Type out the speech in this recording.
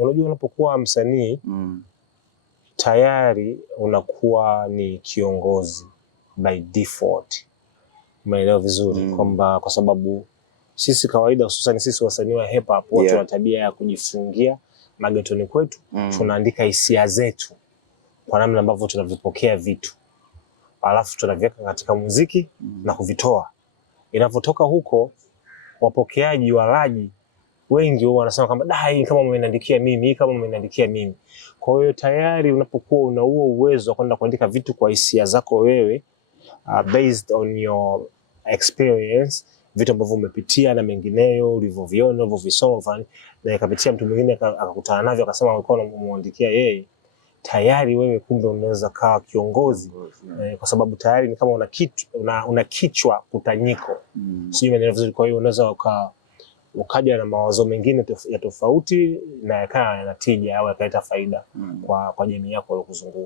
unajua unapokuwa msanii tayari unakuwa ni kiongozi by default. Umeelewa vizuri kwamba kwa sababu sisi kawaida hususan sisi wasanii wa hip hop wote tuna tabia ya kujifungia magetoni kwetu, tunaandika hisia zetu kwa namna ambavyo tunavipokea vitu. Alafu tunaviweka katika muziki na kuvitoa. Inapotoka huko wapokeaji walaji wengi wanasema kwamba dai kama umeniandikia mimi, kama umeniandikia mimi. Kwa hiyo tayari unapokuwa una huo uwezo wa kwenda kuandika vitu kwa hisia zako wewe, based on your experience, vitu ambavyo umepitia na mengineyo, ulivyoviona, ulivyovisoma, na ikapitia mtu mwingine akakutana navyo akasema ulikuwa unamwandikia yeye, tayari wewe kumbe unaweza kawa kiongozi. Kwa sababu tayari ni kama una kichwa kutanyiko. Sio umeelewa vizuri. Kwa hiyo unaweza ukaja na mawazo mengine ya tofauti na yakaa yanatija au yakaleta faida kwa jamii yako iliyokuzunguka.